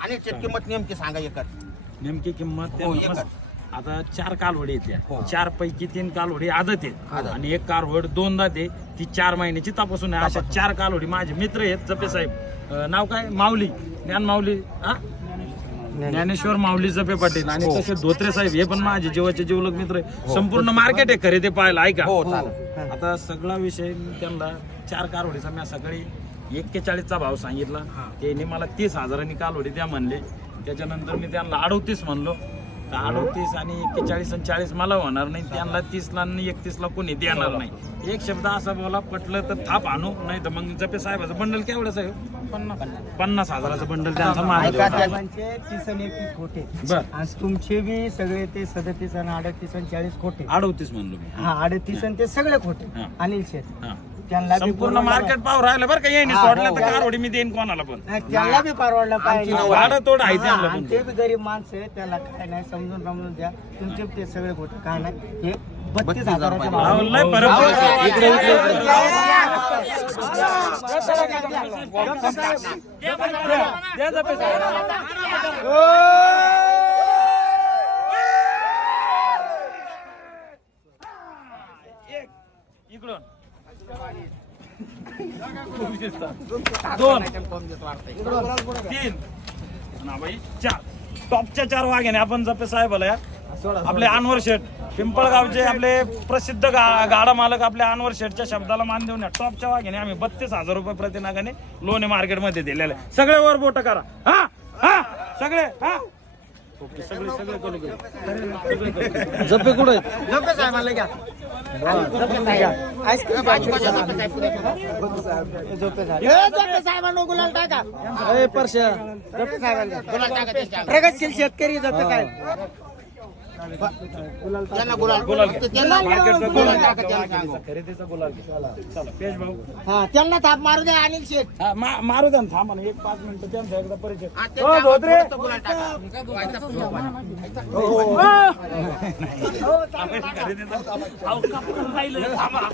आणि शेत किंमत नेमकी सांगा एकच. नेमकी किंमत हो, एकच. आता चार कालवडी येत्या हो. चार पैकी तीन कालवडी आदत आहेत. आदत. आणि एक कारवड दोनदा दे ती चार महिन्याची तपासून आहे. अशा चार कालवडी माझे मित्र आहेत जपे साहेब. अं, नाव काय? माऊली. ज्ञान माऊली. हा? ज्ञानेश्वर. माऊली जपे पाटील. आणि हो. तसे धोत्रे साहेब हे पण माझे जीवाचे जीवलग मित्र आहे. संपूर्ण मार्केट आहे खरेदी पाहायला ऐका. हो चालेल. आता सगळा विषय मी त्यांना चार कारवडीचा मी सकाळी एक्केचाळीसचा भाव सांगितला. त्यांनी मला तीस हजारांनी कालवडी द्या म्हणले. त्याच्यानंतर मी त्यांना अडोतीस म्हणलो. तर अडोतीस आणि एक्केचाळीस आणि चाळीस मला होणार नाही. त्यांना तीसला आणि एकतीसला कोणी देणार नाही. एक शब्द असा बोला पटलं तर थाप आणू. नाही तर मग जपे साहेबाचं बंडल केवढं साहेब? पन्नास. हजाराचं बंडल त्यांचा तीस आणि एकतीस खोटे. बर. आणि तुमचे बी सगळे ते सदतीस आणि अडतीस आणि चाळीस खोटे. अडोतीस म्हणलो मी. हा अडतीस आणि ते सगळे खोटे. हा. अनिल शेठ. हा. त्यांना बी संपूर्ण परवडलं मार्केट पाव राहिलं बरं का येईन हा, सोडलं हो. तर कारवडी मी देईन कोणाला पण नाही, त्यांना बी परवडलं पाहिजे आमची भाडं तोड आहे हा, पण. ते बी गरीब माणसं आहे त्याला काय नाही समजून समजून द्या तुमचे ते सगळे खोटे काय नाही हे बत्तीस अहो. लय फरक पडतो. इकडे, इकडे. इकडून दोन. तीन. ना बाई चार. टॉपच्या चार वाघ्याने आपण जपे साहेबाला या. आपले अनवर शेठ पिंपळगावचे आपले प्रसिद्ध गा- गाडा मालक आपल्या अनवर शेठच्या शब्दाला मान देऊन या. टॉपच्या वाघ्याने आम्ही बत्तीस हजार रुपये प्रतिनागाने लोणे मार्केटमध्ये दिलेले. सगळे वर बोट करा. हा? हा? सगळे? हा? ओके सगळे सगळे करू दे. सगळे करू. जपे कुठे आहेत? साहेबाला घ्या. परश्या. प्रगतशील शेतकरी झोपे साहेब. त्यांना गुलाल गुलाल घ्या. फक्त त्यांना मार्केटचा गुलाल गुलाल टाका, घ्या. त्यांना सांगू. खरेदीचा गुलाल घ्या. चला पेश भाऊ हा त्यांना थाप मारू द्या अनिल शेठ हा, मा- मारू द्या ना थांबा ना एक पाच मिनिटं त्यांचा एकदा परिचय हा, ते हो, टाका, धोत्रे. गुलाल टाका. व्हायचा प्रयोग कापून राहिलं. थांबा.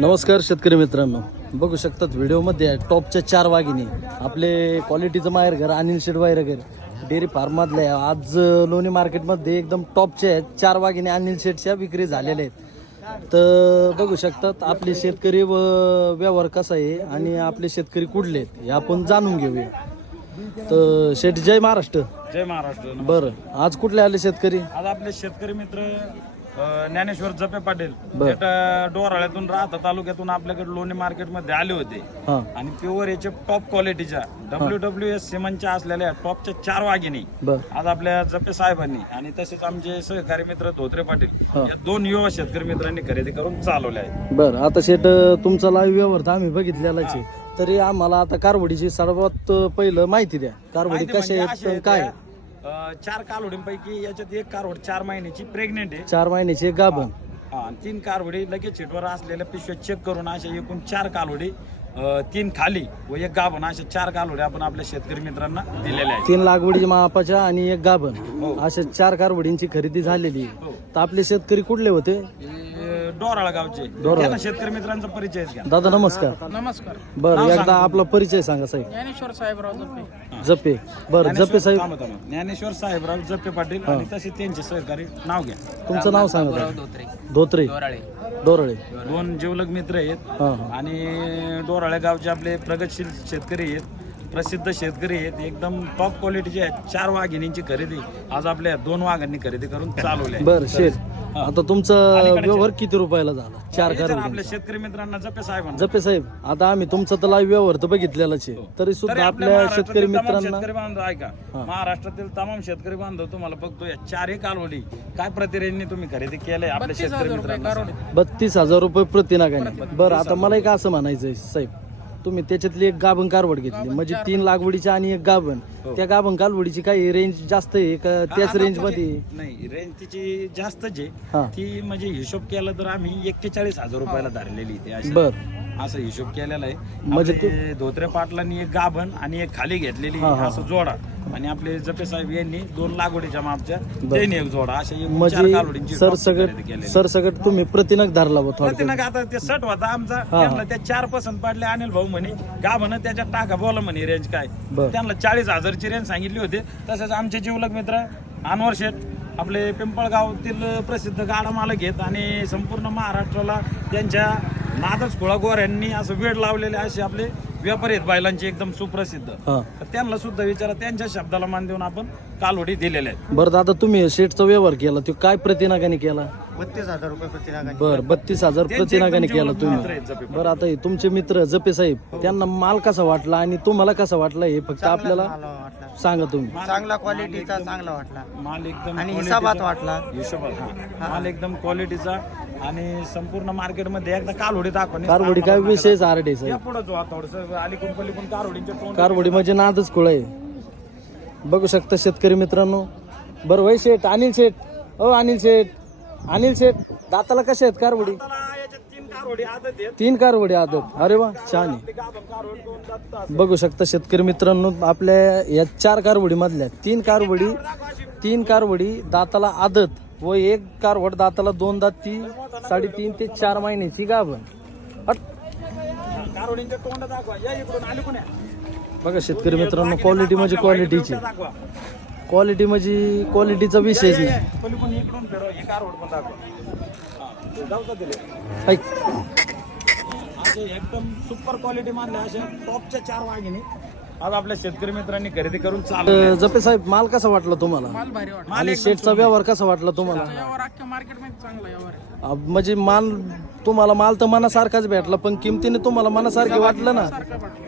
नमस्कार शेतकरी मित्रांनो बघू शकतात व्हिडिओमध्ये आहे टॉपच्या चार वाघिणी. आपले क्वालिटीचं माहेर घर अनिल शेड घर. डेअरी आहे. आज लोणी मार्केटमध्ये एकदम टॉपचे आहेत. चार वाघिणी अनिल शेडच्या विक्री झालेल्या आहेत. तर बघू शकतात आपले शेतकरी व व्यवहार कसा आहे आणि आपले शेतकरी कुठले आहेत हे आपण जाणून घेऊया. तर शेठ जय महाराष्ट्र. जय महाराष्ट्र. बरं. आज कुठले आले शेतकरी? आज आपले शेतकरी मित्र ज्ञानेश्वर जपे पाटील. बर. डोराळ्यातून राहता तालुक्यातून आपल्याकडे लोणी मार्केटमध्ये आले होते. हां. आणि प्युअर याचे टॉप क्वालिटीच्या डब्ल्यू डब्ल्यू एस सिमनच्या असलेल्या टॉपच्या चार वाघिणी. बरं. आज आपल्या जपे साहेबांनी आणि तसेच आमचे सहकारी मित्र धोत्रे पाटील हा. या दोन युवा शेतकरी मित्रांनी खरेदी करून चालवले आहे बरं आता शेट तुमचा लाईव्ह व्यवहार तर आम्ही बघितलेलाच आहे. तरी आम्हाला आता कारवडीची सर्वात पहिलं माहिती द्या. कारवडी माहिती कशा म्हणजे आहेत अशी आहे काय त्या, चार कालवडींपैकी याच्यात एक कारवड चार महिन्याची प्रेग्नेंट आहे. चार महिन्याची गाभण. हा, आणि तीन कारवडी लगेच सीटवर असलेल्या पिशव्या चेक करून अशा एकूण चार कालवडी अ, तीन खाली व एक गाभण. अशा चार कालवडी आपण आपल्या शेतकरी मित्रांना दिलेल्या आहेत. तीन लागवडी मापाच्या आणि एक गाभण. हो. अशा चार कारवडींची खरेदी झालेली आहे. हो. तर आपले शेतकरी कुठले होते? डोराळा गावचे डोराळा. त्यांना शेतकरी मित्रांचा परिचय घ्या दादा नमस्कार. नमस्कार. बरं एकदा आपला परिचय सांगा साहेब. ज्ञानेश्वर साहेबराव जपे. जपे. बरं जपे साहेब. थांबा, थांबा. ज्ञानेश्वर साहेबराव जप्पे पाटील आणि तसे त्यांचे सहकारी नाव घ्या. तुमचं नाव सांगा दादा. धोत्रे. डोरळे दोन जीवलग मित्र आहेत. हां हां. आणि डोराळ्या गावचे आपले प्रगतशील शेतकरी आहेत. प्रसिद्ध शेतकरी आहेत. एकदम टॉप क्वालिटीचे आहेत. चार वाघिणींची खरेदी. आज आपल्या दोन वाघांनी खरेदी करून चालवली आहे. बरं शेठ आता तुमचा व्यवहार किती रुपयाला झाला? चार हे आपल्या शेतकरी मित्रांना जपे साहेबांना. जपे साहेब. आता आम्ही तुमचा तर लाईव्ह व्यवहार तर बघितलेलाच आहे. तरी तरी सुद्धा आपल्या शेतकरी तमाम मित्रांना शेतकरी बांधव ऐका. महाराष्ट्रातील तमाम शेतकरी बांधव तुम्हाला बघतो या चारही कालवडी काय प्रतिरेंनी तुम्ही खरेदी केलंय आपल्या शेतकरी मित्रांना. बत्तीस हजार रुपये प्रतिनागाने. बरं आता मला एक असं म्हणायचंय साहेब. तुम्ही त्याच्यातली एक गाभण कारवड घेतली. म्हणजे तीन लागवडीची आणि एक गाभण. त्या गाभण कालवडीची काही रेंज जास्त आहे का त्याच रेंज म्हणजे- मध्ये? नाही रेंज तिची जास्तच आहे. हा. ती म्हणजे हिशोब केला तर आम्ही एक्केचाळीस हजार रुपयाला धरलेली ती बर. असा हिशोब केलेला आहे म्हणजे धोत्रे पाटलांनी एक गाभण आणि एक खाली घेतलेली हा, हा. असं जोडा आणि आपले जपे साहेब यांनी दोन लागवडीच्या मापच्या. त्यांनी एक जोडा अशा एकूण चार म्हणजे कालोडींची सर टॉपची खरेदी सगळं केलेली. सर सगळं तुम्ही प्रतिनग धरला बा थोडक्यात प्रतिनग आता ते सट होता आमचा हा. त्यांना त्या चार पसंत पडले अनिल भाऊ म्हणे का म्हणे त्याच्यात टाका बोला म्हणे रेंज काय बरं. त्यांना चाळीस हजारची रेंज सांगितली होती तसेच आमचे जीवलग मित्र अनवर शेठ आपले पिंपळगावातील प्रसिद्ध गाडा मालक आहेत आणि संपूर्ण महाराष्ट्राला त्यांच्या नादच खोळागोर यांनी असं वेळ लावलेले असे आपले व्यापारी आहेत बैलांचे एकदम सुप्रसिद्ध. हा. तर त्यांना सुद्धा विचारा त्यांच्या शब्दाला मान देऊन आपण कालवडी दिलेल्या आहेत. बरं दादा तुम्ही शेटचा व्यवहार केला तो काय प्रतिनागाने केला? बत्तीस हजार रुपये प्रति नागाने बर बत्तीस हजार त्यांचे प्रतिनागाने एकदम केला जीवलग मित्र तुम्ही आहेत जपे बरं आता हे तुमचे मित्र जपे साहेब त्यांना माल कसा वाटला आणि तुम्हाला कसा वाटला हे फक्त आपल्याला मला वाटला. सांगा तुम्ही. चांगला क्वालिटीचा चांगला वाटला. माल एकदम आणि हिसाबात वाटला. हिशोबात. हा. माल एकदम क्वालिटीचा आणि संपूर्ण मार्केटमध्ये एकदा कालवडी दाखवा कारवडी काय विशेष आरडे या पुढे जो थोडस अलीकडून पलीकडून कारवडींचे तोंड कारवडी म्हणजे नादच खुळ आहे. बघू शकता शेतकरी मित्रांनो. बरं वय शेठ अनिल शेठ. ओ अनिल शेठ. अनिल शेठ दाताला कशा आहेत कारवडी? याच्यात तीन कारवडी आदत आहेत. तीन कारवडी आदत. अरे वा छान आहे. ते गाभण कारवड दोन दात बघू शकता शेतकरी मित्रांनो आपल्या या चार कारवडी मधल्या तीन कारवडी तीन कारवडी दाताला आदत. व एक कारवड दाताला दोन दात ती साडेतीन ते चार महिन्याची गाभण. या. बघा शेतकरी मित्रांनो क्वालिटी म्हणजे क्वालिटीची क्वालिटी म्हणजे क्वालिटीचा विषयच नाही. एकदम सुपर क्वालिटी मानले असे. टॉपच्या चार वाघिणी. आज आपल्या शेतकरी मित्रांनी खरेदी करून चालू जपे साहेब माल कसा वाटला तुम्हाला? माल भारी आणि शेटचा व्यवहार कसा वाटला तुम्हाला? यावर अख्ख्या मार्केटमध्ये चांगला यावर आहे. अं, म्हणजे माल तुम्हाला माल तर मनासारखाच भेटला पण किमतीने तुम्हाला मनासारखे वाटलं ना? सारखं वाटलं.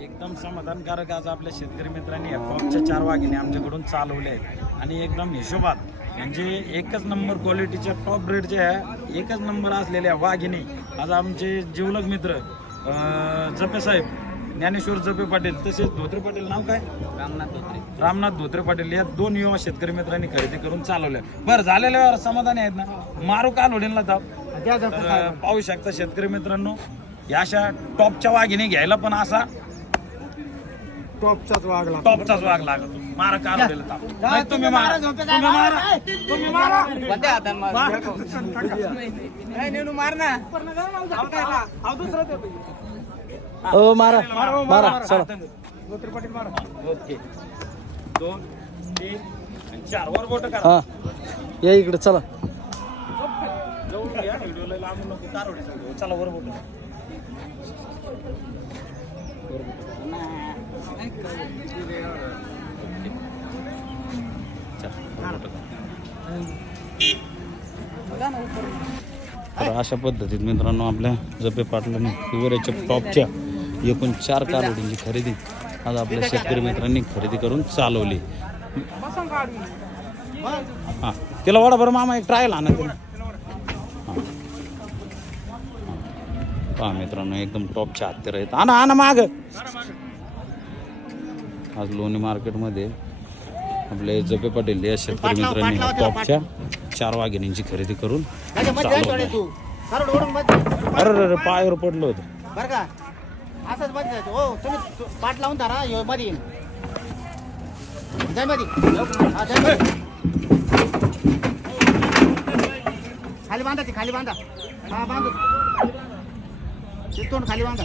एकदम समाधानकारक आज आपल्या शेतकरी मित्रांनी या चार वाघिणी आमच्याकडून चालवले आहेत. आणि एकदम हिशोबात म्हणजे एकच नंबर क्वालिटीच्या टॉप रेटच्या एकच नंबर असलेल्या वाघिणी आज आमचे जीवलग मित्र अं, जपे साहेब ज्ञानेश्वर जपे पाटील तसेच धोत्रे पाटील नाव काय? रामनाथ धोत्रे. पाटील या दोन युवा शेतकरी मित्रांनी खरेदी करून चालवल्या. बरं झालेल्या समाधानी आहेत ना? मारू जाऊ. द्या जपे तर पाहू शकता शेतकरी मित्रांनो या अशा टॉपच्या वाघिणी घ्यायला पण असा टॉपचाच वागला टॉपचाच वाघ लागतो. मारा ताप नाही तुम्ही मारा तुम्ही मारा. तुम्ही मारा. अ मारा. मारा. चला. ओके. दोन तीन आणि चार. वर बोट करा हा. या इकडे चला. जवळ या. व्हिडिओला लांबू नको कारवडीचा व्हिडिओ चला वर बोट. तर अशा पद्धतीत मित्रांनो आपल्या जपे पाटलांनी टॉपच्या एकूण चार कारवडींची खरेदी आज आपल्या शेतकरी मित्रांनी खरेदी करून चालवली. हां तिला वाडा बरं मामा एक ट्रायल आणा तिला. पहा मित्रांनो एकदम टॉपच्या हत्यार आहेत. आणा आणा माग. आज लोणी मार्केटमध्ये आपले जपे पाटील या शेतकरी मित्रांनी टॉपच्या चार वाघिणींची खरेदी करून अरे अरे, पायावर पडलं होतं. असंच मध्ये जायचं. हो तुम्ही पाठ लावून धरा यो मध्ये येईन. जायमध्ये हा, जायमध्ये. खाली बांधा ती खाली बांधा. हा बांधू. तिथून खाली बांधा.